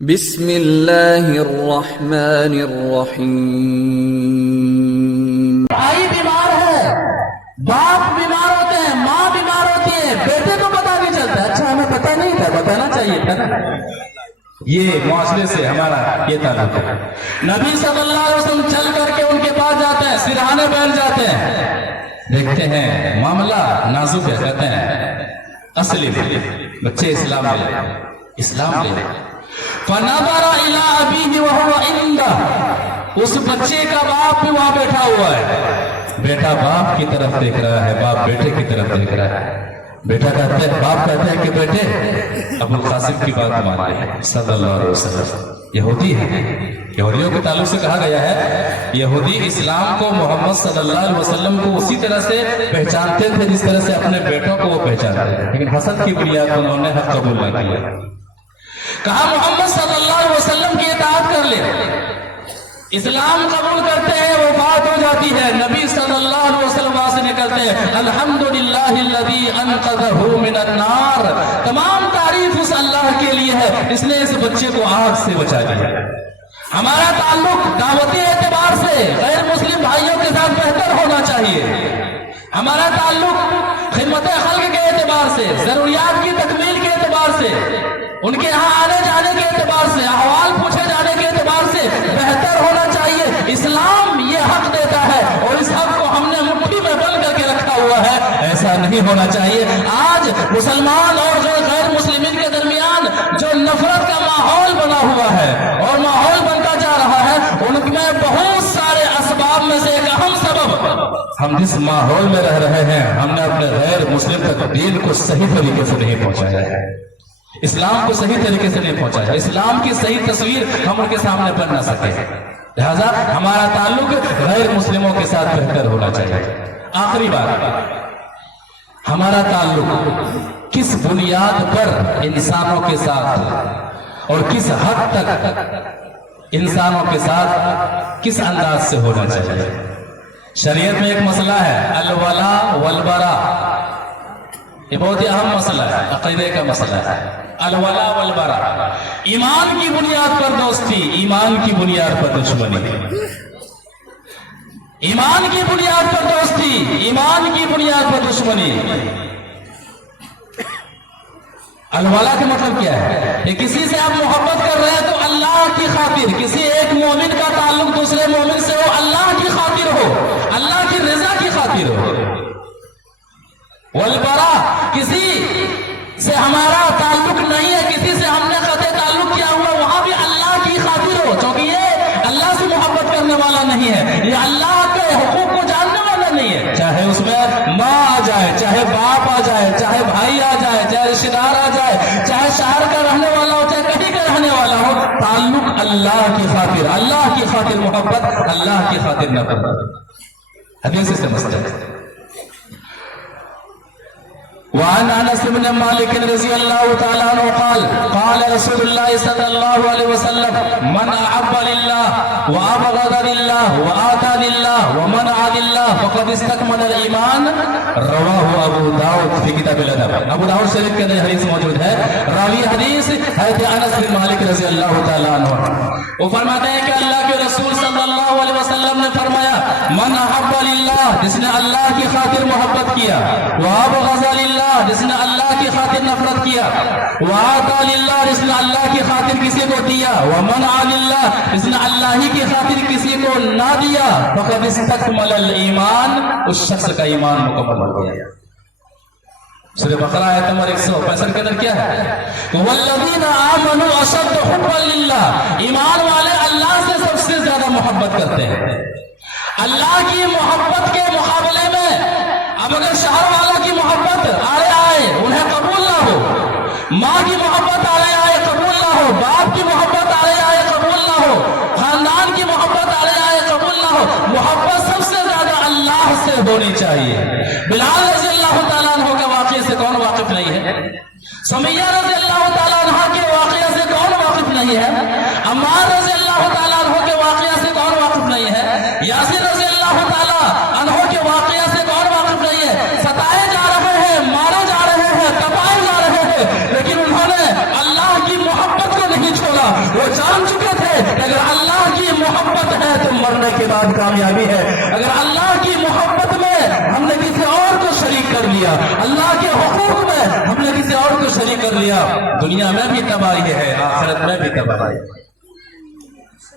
بسم اللہ الرحمن الرحیم۔ بھائی بیمار ہے، باپ بیمار ہوتے ہیں، ماں بیمار ہوتی ہے، بیٹے کو پتا نہیں چلتا۔ اچھا ہمیں پتا نہیں تھا، بتانا چاہیے تھا نا۔ یہ معاشرے سے ہمارا یہ تعلق ہے۔ نبی صلی اللہ علیہ وسلم چل کر کے ان کے پاس جاتے ہیں، سرہانے بیٹھ جاتے ہیں، دیکھتے ہیں معاملہ نازک ہے، کہتے ہیں اصلی بچے اسلام لے فَنَظَرَ إِلَىٰ أَبِيهِ وَهُوَ عِندَهُ، اس بچے کا باپ بھی وہاں بیٹھا ہوا ہے۔ بیٹا باپ کی طرف دیکھ رہا ہے، باپ بیٹے کی طرف دیکھ رہا ہے۔ بیٹا کہتا ہے، باپ کہتا ہے کہ بیٹے ابو القاسم کی بات مان لے صلی اللہ علیہ وسلم۔ یہودی ہے، یہودیوں کے تعلق سے کہا گیا ہے یہودی اسلام کو محمد صلی اللہ علیہ وسلم کو اسی طرح سے پہچانتے تھے جس طرح سے اپنے بیٹوں کو وہ پہچانتے تھے، لیکن حسد کی بنیاد پر انہوں نے حق قبول نہ کیا۔ کہا محمد صلی اللہ علیہ وسلم کی اطاعت کر لے، اسلام قبول کرتے ہیں، وفات ہو جاتی ہے، نبی صلی اللہ علیہ وسلم وہاں سے نکلتے ہیں، الحمدللہ الذی انقذہ من النار، تمام تعریف اس اللہ کے لیے ہے اس نے اس بچے کو آگ سے بچا دیا۔ ہمارا تعلق دعوتی اعتبار سے غیر مسلم بھائیوں کے ساتھ بہتر ہونا چاہیے۔ ہمارا تعلق خدمت خلق کے اعتبار سے، ضروریات کی تکمیل کے اعتبار سے، ان کے ہاں آنے جانے کے اعتبار سے، احوال پوچھے جانے کے اعتبار سے بہتر ہونا چاہیے۔ اسلام یہ حق دیتا ہے اور اس حق کو ہم نے مٹھی میں بند کر کے رکھا ہوا ہے، ایسا نہیں ہونا چاہیے۔ آج مسلمان اور غیر مسلمین کے درمیان جو نفرت کا ماحول بنا ہوا ہے اور ماحول بنتا جا رہا ہے، ان میں بہت سارے اسباب میں سے ایک اہم سبب، ہم جس ماحول میں رہ رہے ہیں ہم نے اپنے غیر مسلم تک دین کو صحیح طریقے سے نہیں پہنچایا ہے، اسلام کو صحیح طریقے سے نہیں پہنچایا، اسلام کی صحیح تصویر ہم ان کے سامنے بن نہ سکے، لہذا ہمارا تعلق غیر مسلموں کے ساتھ بہتر ہونا چاہیے۔ آخری بات، ہمارا تعلق کس بنیاد پر انسانوں کے ساتھ اور کس حد تک انسانوں کے ساتھ کس انداز سے ہونا چاہیے۔ شریعت میں ایک مسئلہ ہے الولا والبرا، یہ بہت ہی اہم مسئلہ ہے، عقیدے کا مسئلہ ہے، الولا والبرا، ایمان کی بنیاد پر دوستی، ایمان کی بنیاد پر دشمنی، ایمان کی بنیاد پر دوستی، ایمان کی بنیاد پر دشمنی۔ الولا کا مطلب کیا ہے؟ کہ کسی سے آپ محبت کر رہے ہیں تو اللہ کی خاطر، کسی ایک مومن کا تعلق دوسرے مومن سے ہو اللہ کی خاطر ہو، اللہ کی رضا کی خاطر ہو۔ والبرا، کسی سے ہمارا تعلق نہیں ہے، کسی سے ہم نے قطع تعلق کیا ہوا، وہاں بھی اللہ کی خاطر ہو، کیونکہ یہ اللہ سے محبت کرنے والا نہیں ہے، یہ اللہ کے حقوق کو جاننے والا نہیں ہے، چاہے اس میں ماں آ جائے، چاہے باپ آ جائے، چاہے بھائی آ جائے، چاہے رشتہ دار آ جائے، چاہے شہر کا رہنے والا ہو، چاہے کہیں کا رہنے والا ہو، تعلق اللہ کی خاطر، اللہ کی خاطر محبت، اللہ کی خاطر نفرت۔ حدیث سے مسئلہ ہے۔ وعن انس بن مالك رضي الله تعالى عنه قال قال رسول الله صلى الله عليه وسلم من احب لله وابغض لله واتى لله ومنع لله فقد استكمل الايمان، رواه ابو داؤد في كتاب الادب۔ ابو داؤد شریف کے اندر حدیث موجود ہے، راوی حدیث حضرت انس بن مالک رضی اللہ تعالی عنہ، وہ فرماتے ہیں کہ اللہ کے رسول صلی اللہ علیہ وسلم نے فرمایا من احب للہ، جس نے اللہ کی خاطر محبت کیا، وابغض للہ، جس نے اللہ کی خاطر نفرت کیا، وآتا للہ، جس نے اللہ کی خاطر کسی کو دیا، ومنع للہ، جس نے اللہ ہی کی خاطر کسی کو نہ دیا، فقد استکمل الایمان، اس شخص کا ایمان مکمل ہو گیا۔ سورہ بقرہ آیت نمبر 165 کے اندر کیا ہے؟ والذین آمنوا اشد حبا للہ، ایمان والے اللہ سے سب سے زیادہ محبت کرتے ہیں۔ اللہ کی محبت کے مقابلے میں اب اگر شہر والا کی محبت آئے انہیں قبول نہ ہو، ماں کی محبت آئے قبول نہ ہو، باپ کی محبت آئے قبول نہ ہو، خاندان کی محبت آئے قبول نہ ہو، محبت سب سے زیادہ اللہ سے ہونی چاہیے۔ بلال رضی اللہ تعالیٰ عنہ کے واقعے سے کون واقف نہیں ہے؟ سمیہ رضی اللہ تعالیٰ عنہ کے واقعے سے کون واقف نہیں ہے؟ عمار رضی اللہ تعالیٰ عنہ کے واقعے سے کون واقف نہیں ہے؟ یاسر رضی اللہ تعالیٰ عنہ کے واقعے سے کون واقف نہیں ہے؟ ستائے جا رہے ہیں، مارے جا رہے ہیں، تپائے جا رہے ہیں، لیکن انہوں نے اللہ کی محبت کو نہیں چھوڑا، وہ جان چکے تھے کہ اگر اللہ کی محبت ہے تو مرنے کے بعد کامیابی ہے. اگر اللہ کی محبت میں ہم نے کسی اور کو شریک کر لیا, اللہ کے حقوق میں ہم نے کسی اور کو شریک کر لیا, دنیا میں بھی تباہی ہے, آخرت میں بھی تباہی ہے.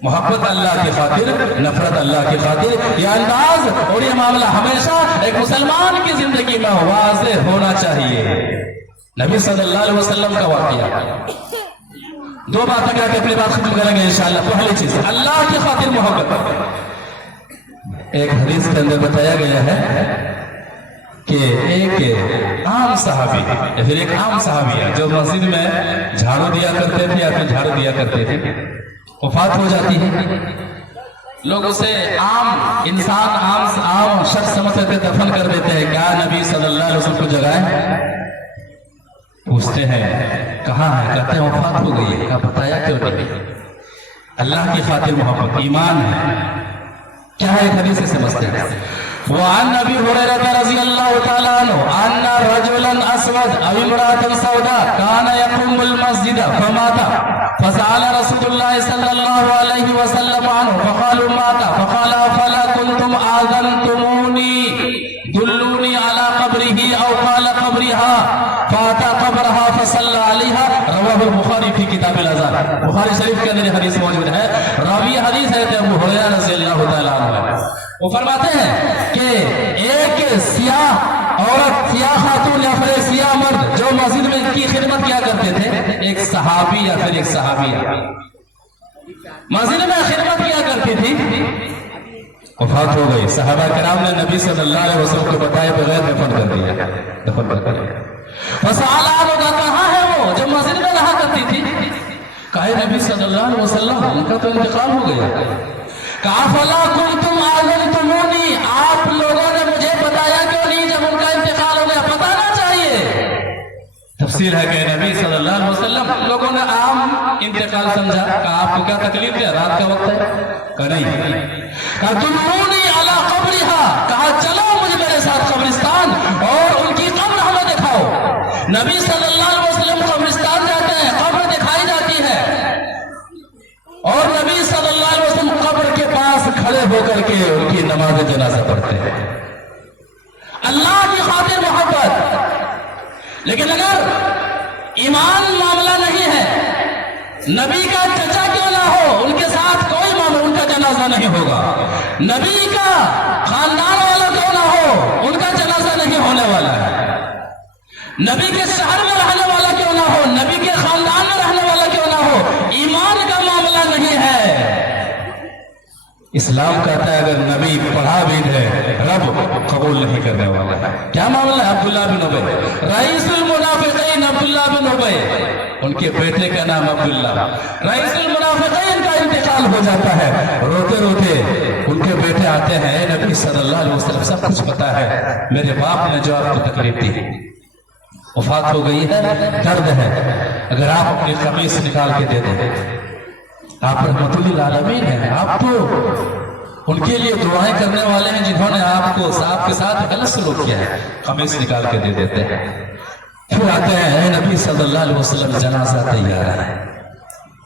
محبت اللہ کی خاطر, نفرت اللہ کی خاطر, یہ انداز اور یہ معاملہ ہمیشہ ایک مسلمان کی زندگی میں واضح ہونا چاہیے. نبی صلی اللہ علیہ وسلم کا واقعہ, دو باتیں کہہ کے اپنی بات ختم کریں گے انشاءاللہ. پہلی چیز اللہ کی خاطر محبت. ایک حدیث کے اندر بتایا گیا ہے کہ ایک عام صحابی یا پھر ایک عام صحابیہ جو مسجد میں جھاڑو دیا کرتے تھے یا پھر جھاڑو دیا کرتے تھے, وفات ہو جاتی ہے. لوگ اسے عام انسان, عام شخص سمجھتے تھے, دفن کر دیتے ہیں. کیا نبی صلی اللہ علیہ وسلم کو جگائیں؟ پوچھتے ہیں کہاں ہے؟ کہتے ہیں وفات ہو گئی ہے. کہا بتایا کیوں نہیں؟ اللہ کی خاطر محبت ایمان ہے. کیا ہے حدیث سے سمجھتے ہیں. وعن ابي هريره رضي الله تعالى عنه ان رجلا اسود او امراه سوداء كان يقوم المسجد فمات فسأل رسول الله صلى الله عليه وسلم عنه فقالوا مات فقال فلا كنتم آذنتموني دلوني على قبره او قال قبرها فاتى قبرها فصلى عليها. رواه البخاری فی کتاب الاذان. بخاری شریف کے اندر حدیث موجود ہے. راوی حدیث ہے ابو ہریرہ رضی اللہ تعالیٰ عنہ. وہ فرماتے ہیں کہ ایک سیاہ عورت, سیاہ خاتون یا پھر سیاہ مرد جو مسجد میں کی خدمت کیا کرتے تھے, ایک صحابی یا پھر ایک صحابیہ مسجد میں خدمت کیا کرتی تھی, وفات ہو گئی. صحابہ کرام نے نبی صلی اللہ علیہ وسلم کو بتائے بغیر دفن کر دیا, دفن کر دیا. فسألہ ہوگا کہاں ہے وہ جو مسجد میں رہا کرتی تھی؟ کہا نبی صلی اللہ علیہ وسلم ان کا تو انتقال ہو گیا. کہا فلا کنتم آذنتمونی, آپ لوگوں نے مجھے بتایا کیوں نہیں جب ان کا انتقال ہو گیا؟ بتانا چاہیے. تفسیر ہے کہ نبی صلی اللہ علیہ وسلم لوگوں نے عام انتقال سمجھا. کہا آپ کو کیا تکلیف ہے, رات کا وقت ہے؟ کہا نہیں. کہا دلونی علی قبرہا, کہا چلو مجھے میرے ساتھ قبرستان اور ان کی قبر ہمیں دکھاؤ. نبی صلی اللہ علیہ وسلم قبرستان جاتے ہیں, قبر دکھائی جاتی ہے اور نبی صلی اللہ علیہ وسلم قبر کے پاس کھڑے ہو کر کے ان کی نماز جنازہ پڑھتے ہیں. اللہ کی خاطر محبت. لیکن اگر ایمان معاملہ نہیں ہے, نبی کا چچا کیوں نہ ہو, ان کے ساتھ کوئی معاملہ, ان کا جنازہ نہیں ہوگا. نبی کا خاندان والا کیوں نہ ہو, ان کا جنازہ نہیں ہونے والا ہے. نبی کے شہر میں رہنے والا کیوں نہ ہو, نبی کے خاندان میں رہنے والا کیوں نہ ہو, ایمان کا معاملہ نہیں ہے. اسلام کہتا ہے اگر نبی پڑھا بھی ہے رب قبول نہیں کرنے والا ہے. کیا معاملہ ہے؟ عبداللہ بن ابی, رئیس المنافقین عبداللہ بن ابی, ان کے بیٹے کا نام عبداللہ. رئیس المنافقین کا انتقال ہو جاتا ہے. روتے روتے ان کے بیٹے آتے ہیں, اے نبی صلی اللہ علیہ وسلم سب کچھ پتا ہے, میرے باپ نے جو آپ کو تکلیف دی, وفات ہو گئی ہے, درد ہے, اگر آپ اپنی قمیص نکال کے دے دیں. آپ رحمت للعالمین ہیں, آپ تو ان کے لیے دعائیں کرنے والے ہیں جنہوں نے آپ کو آپ کے ساتھ غلط سلوک کیا ہے. قمیص نکال کے دے دیتے ہیں. پھر آتے ہیں, اے نبی صلی اللہ علیہ وسلم جنازہ تیار ہے,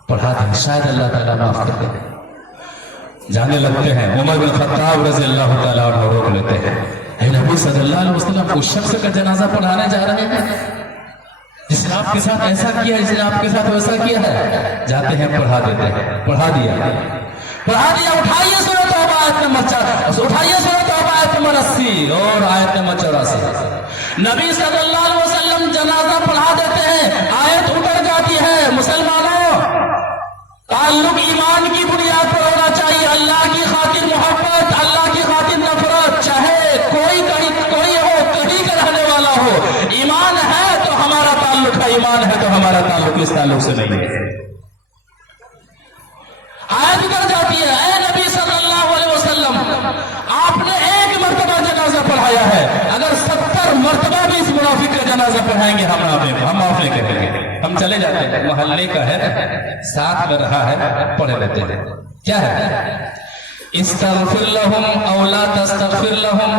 پڑھا دیں, شاید اللہ تعالیٰ معاف کر دے. جانے لگتے ہیں. عمر بن خطاب رضی اللہ تعالیٰ عنہ روک لیتے ہیں, اے نبی صلی اللہ علیہ وسلم اس شخص کا جنازہ پڑھانے جا رہے ہیں جس نے آپ کے ساتھ ایسا کیا, جس نے آپ کے ساتھ ویسا کیا ہے. جاتے ہیں, پڑھا دیتے ہیں. پڑھا دیا. اٹھائیے سورۃ توبہ آیت نمبر 4, اٹھائیے سورۃ توبہ آیت نمبر 80 اور آیت نمبر 84. نبی صلی اللہ علیہ وسلم جنازہ پڑھا دیتے ہیں, آیت اتر جاتی ہے. مسلمانوں, تعلق ایمان کی بنیاد پر ہونا چاہیے. اللہ کی خاطر محبت, اللہ کی خاطر نفرت, چاہے کوئی ہو, کہیں کا رہنے والا ہو. ایمان ہے تو ہمارا تعلق ہے, ایمان ہے تو ہمارا تعلق اس تعلق سے نہیں ہے. آیت اتر جاتی ہے, اے نبی صلی اللہ علیہ وسلم آپ نے ایک مرتبہ جنازہ پڑھایا ہے, اگر 70 مرتبہ بھی اس منافق کا جنازہ پڑھائیں گے ہم معاف نہیں کریں گے. ہم چلے جاتے ہیں, محلے کا ہے, ساتھ میں رہا ہے, پڑھ لیتے ہیں. کیا ہے؟ استغفر لهم او لا تستغفر لهم,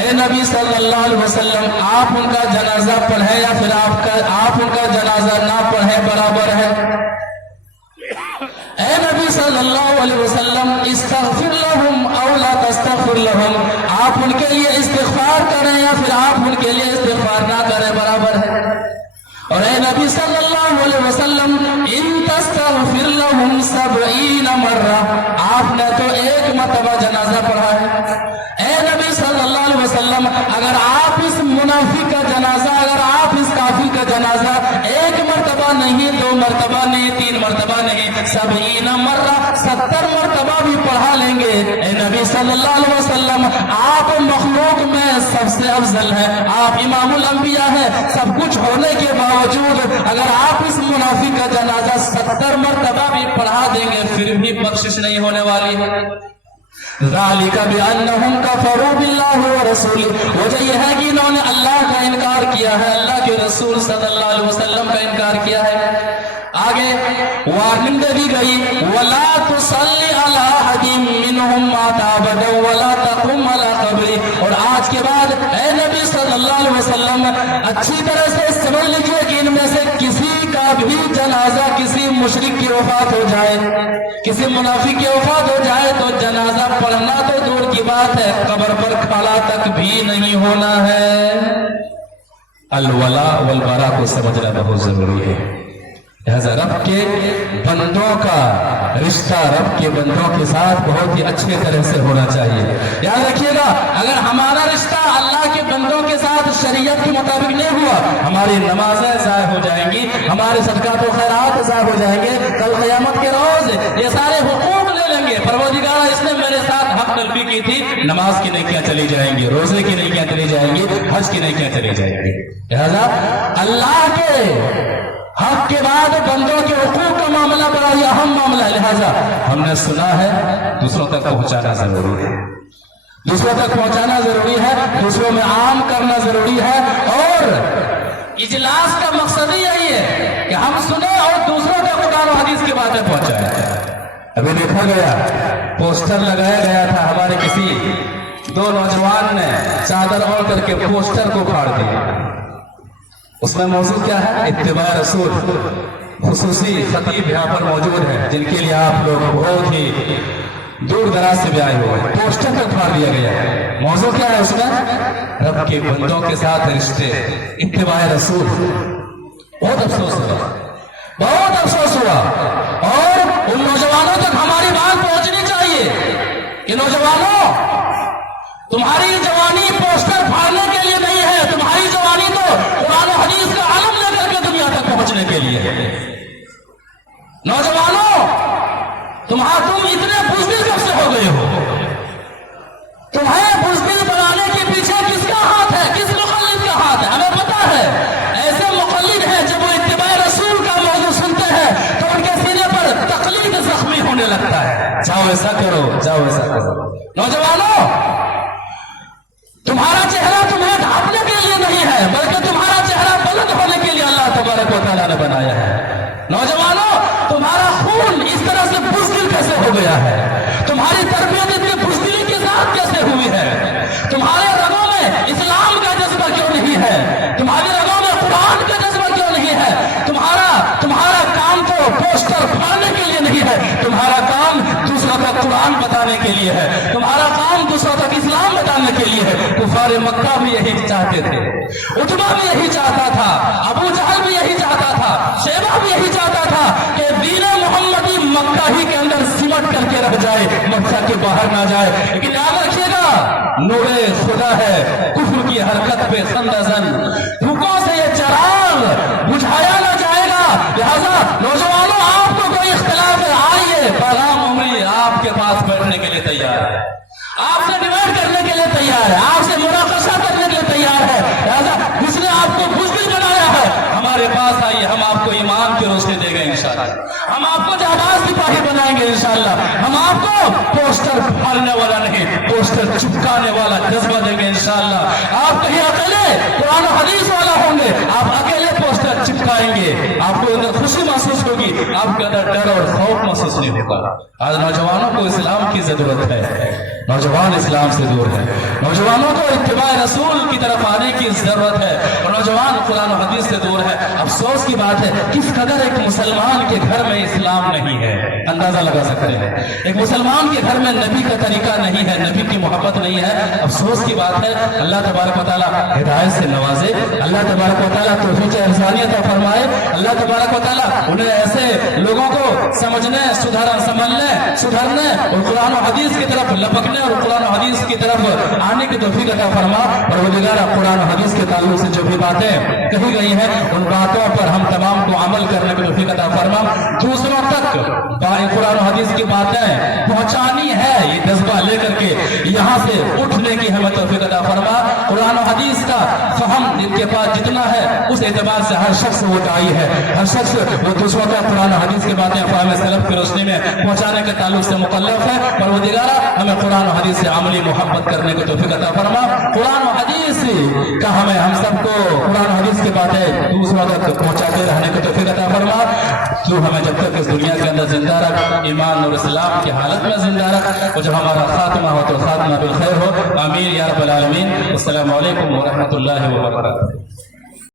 اے نبی صلی اللہ علیہ وسلم آپ ان کا جنازہ پڑھیں یا پھر آپ ان کا جنازہ نہ پڑھیں برابر ہے. صلی اللہ علیہ وسلم استغفر لهم او لا تستغفر لهم، آپ ان کے لیے استغفار کریں یا پھر آپ ان کے لیے استغفار نہ کریں برابر ہے۔ اور اے نبی صلی اللہ علیہ وسلم ان تستغفر لهم 70 مرہ، آپ نے تو ایک مرتبہ جنازہ پڑھا ہے۔ اے نبی صلی اللہ علیہ وسلم اگر آپ اس منافق کا جنازہ، اگر آپ اس کافر کا جنازہ ایک مرتبہ نہیں، 2 مرتبہ نہیں، 3 مرتبہ نہیں، 70 مرہ 70 مرتبہ بھی پڑھا لیں گے، اے نبی صلی اللہ علیہ وسلم آپ مخلوق میں سب سے افضل ہیں، آپ امام الانبیاء ہیں، سب کچھ ہونے کے باوجود اگر آپ اس منافق کا جنازہ 70 مرتبہ بھی پڑھا دیں گے پھر بھی بخشش نہیں ہونے والی ہے۔ ذالک بانہم کفروا باللہ ورسولہ، وجہ یہ ہے کہ انہوں نے اللہ کا انکار کیا ہے، اللہ کے رسول صلی اللہ علیہ وسلم کا انکار کیا ہے۔ آگے وارننگ دے دی گئی، ولا تصلی علی احد منہم مات ابدا ولا تقم علی قبرہ، اور آج کے بعد اے نبی صلی اللہ علیہ وسلم اچھی طرح سے سمجھ لیجئے کہ ان میں سے کسی کا بھی جنازہ کسی مشرک کی وفات ہو جائے، کسی منافق کی وفات ہو جائے تو جنازہ پڑھنا تو دور کی بات ہے، قبر پر کھڑا تک بھی نہیں ہونا ہے۔ الولاء والبراء کو سمجھنا بہت ضروری ہے۔ لہذا رب کے بندوں کا رشتہ رب کے بندوں کے ساتھ بہت ہی اچھے طرح سے ہونا چاہیے۔ یاد رکھیے گا اگر ہمارا رشتہ اللہ کے بندوں کے ساتھ شریعت کے مطابق نہیں ہوا، ہماری نمازیں ضائع ہو جائیں گی، ہمارے صدقات و خیرات ضائع ہو جائیں گے، کل قیامت کے روز یہ سارے حقوق لے لیں گے، پروردگار اس نے میرے ساتھ حق طلبی کی تھی، نماز کی نیکیاں چلی جائیں گی، روزے کی نیکیاں چلی جائیں گی، حج کی نیکیاں چلی جائیں گی۔ لہذا اللہ کے حق کے بعد بندوں کے حقوق کا معاملہ بڑا ہی اہم معاملہ ہے، لہذا ہم نے سنا ہے دوسروں تک پہنچانا ضروری ہے، دوسروں تک پہنچانا ضروری ہے، دوسروں میں عام کرنا ضروری ہے، اور اجلاس کا مقصد ہی یہی ہے کہ ہم سنیں اور دوسروں تک قرآن و حدیث کی باتیں پہنچائیں۔ ابھی دیکھا گیا پوسٹر لگایا گیا تھا، ہمارے کسی 2 نوجوان نے چادر اوڑھ کر کے پوسٹر کو پھاڑ دیا، اس میں موضوع کیا ہے؟ اتباع رسول۔ خصوصی خطیب یہاں پر موجود ہیں جن کے لیے آپ لوگ بہت ہی دور دراز سے بھی آئے ہوئے ہیں، پوسٹر تک پھاڑ دیا گیا ہے۔ موضوع کیا ہے اس میں؟ رب کے بندوں کے ساتھ رشتے، اتباع رسول۔ بہت افسوس ہوا، بہت افسوس ہوا، اور ان نوجوانوں تک ہماری بات پہنچنی چاہیے کہ نوجوانوں تمہاری جوانی پوسٹر پھاڑنے کے لیے نہیں ہے، تمہاری جوانی تو قرآن و حدیث کا عالم لے کر کے دنیا تک پہنچنے کے لیے ہے۔ نوجوانوں تم اتنے بزدل کب سے ہو گئے ہو؟ تمہیں بزدل بنانے کے پیچھے کس کا ہاتھ ہے؟ کس مقلد کا ہاتھ ہے؟ ہمیں پتا ہے ایسے مقلد ہیں جب وہ اتباع رسول کا موضوع سنتے ہیں تو ان کے سینے پر تقلید زخمی ہونے لگتا ہے۔ جاؤ ایسا کرو، جاؤ ایسا کرو۔ نوجوانوں تمہارا چہرہ تمہیں ڈھانپنے کے لیے نہیں ہے بلکہ تمہارا چہرہ بلند ہونے کے لیے اللہ تبارک و تعالیٰ نے بنایا ہے۔ نوجوانوں تمہارا خون اس طرح سے بزدل کیسے ہو گیا ہے؟ تمہاری تربیت اتنی بزدلی کے ساتھ کیسے ہوئی ہے؟ تمہارے رگوں میں اسلام کا جذبہ کیوں نہیں ہے؟ تمہارے رگوں میں قرآن کا جذبہ کیوں نہیں ہے؟ تمہارا کام تو پوسٹر پھاڑنے کے لیے نہیں ہے، تمہارا کام دوسروں کا قرآن بتانے کے لیے ہے، تمہارا کام دوسروں تک اسلام بتانے کے لیے ہے۔ کفار مکہ بھی یہی چاہتے تھے، عتبہ بھی یہی چاہتا تھا، ابو جہل بھی یہی چاہتا تھا، شیبہ بھی یہی چاہتا تھا کہ دین محمدی مکہ ہی کے اندر سمٹ کر کے رہ جائے، مکہ کے باہر نہ جائے۔ لیکن یاد رکھیے گا نور خدا ہے کفر کی حرکت پہ خندزن، بھوکوں سے یہ چراغ بجھایا نہ جائے گا۔ لہذا نوجوانوں آپ کو کوئی اختلاف ہے، آئیے، پیغام عمری آپ کے پاس بیٹھنے کے لیے تیار ہے، آپ سے ڈیبیٹ کرنے کے لیے تیار ہے، آپ سے مناقشہ کرنے کے لیے تیار ہے۔ لہذا جس نے آپ کو بزدل بنایا ہے ہمارے پاس آئیے، ہم آپ کو ایمان کی روشنی دیں گے انشاءاللہ، ہم آپ کو جہباز سپاہی بنائیں گے انشاءاللہ، ہم آپ کو پوسٹر پھاڑنے والا نہیں پوسٹر چپکانے والا جذبہ دیں گے انشاءاللہ۔ آپ کہیں اکیلے قرآن و حدیث والا ہوں گے، آپ اکیلے پوسٹر چپکائیں گے، آپ کو اندر خوشی محسوس ہوگی، آپ کے اندر ڈر اور خوف محسوس نہیں ہوگا۔ آج نوجوانوں کو اسلام کی ضرورت ہے، نوجوان اسلام سے دور ہے، نوجوانوں کو اتباع رسول کی طرف آنے کی ضرورت ہے، اور نوجوان قرآن و حدیث سے دور ہے۔ افسوس کی بات ہے کس قدر ایک مسلمان کے گھر میں اسلام نہیں ہے۔ اندازہ لگا سکتے ہیں. ایک مسلمان کے گھر میں نبی کا طریقہ نہیں ہے, نبی کی محبت نہیں ہے. افسوس کی بات ہے. اللہ تبارک و تعالیٰ ہدایت سے نوازے, اللہ تبارک و تعالیٰ توفیق ارزانی عطا فرمائے, اللہ تبارک و تعالیٰ انہیں ایسے لوگوں کو سمجھنے, سدھرنے اور قرآن و حدیث کی طرف لپکنے اور قرآن و حدیث کی طرف آنے کی توفیق عطا فرما. پروردگار قرآن و حدیث کے تعلق سے جو بھی باتیں کہی گئی ہیں ان باتوں پر ہم تمام کو عمل کرنے کی توفیق عطا فرما. دوسروں تک قرآن و حدیث کی باتیں پہنچانی ہے, یہ جذبہ لے کر کے یہاں سے اٹھنے کی ہمیں توفیق عطا فرما. قرآن و حدیث کا فہم جن کے پاس جتنا ہے اس اعتبار سے ہر شخص وہ داعی ہے, ہر شخص وہ دوسروں کا قرآن و حدیث کی باتیں فہم سلف کی روشنی میں پہنچانے کے تعلق سے مکلف ہے. پروردگارہ ہمیں قرآن و حدیث سے عملی محبت کرنے کی توفیق عطا فرما. قرآن و حدیث کا ہم سب کو قرآن و حدیث کی باتیں دوسروں تک پہنچاتے رہنے کی توفیق عطا فرما. تو ہمیں جب تک اس دنیا کے اندر زندہ رکھ, ایمان اور اسلام کی حالت میں زندہ رکھ, اور جب ہمارا خاتمہ ہو تو خاتمہ بالخیر ہو. آمین یا رب العالمین. السلام علیکم ورحمۃ اللہ وبرکاتہ.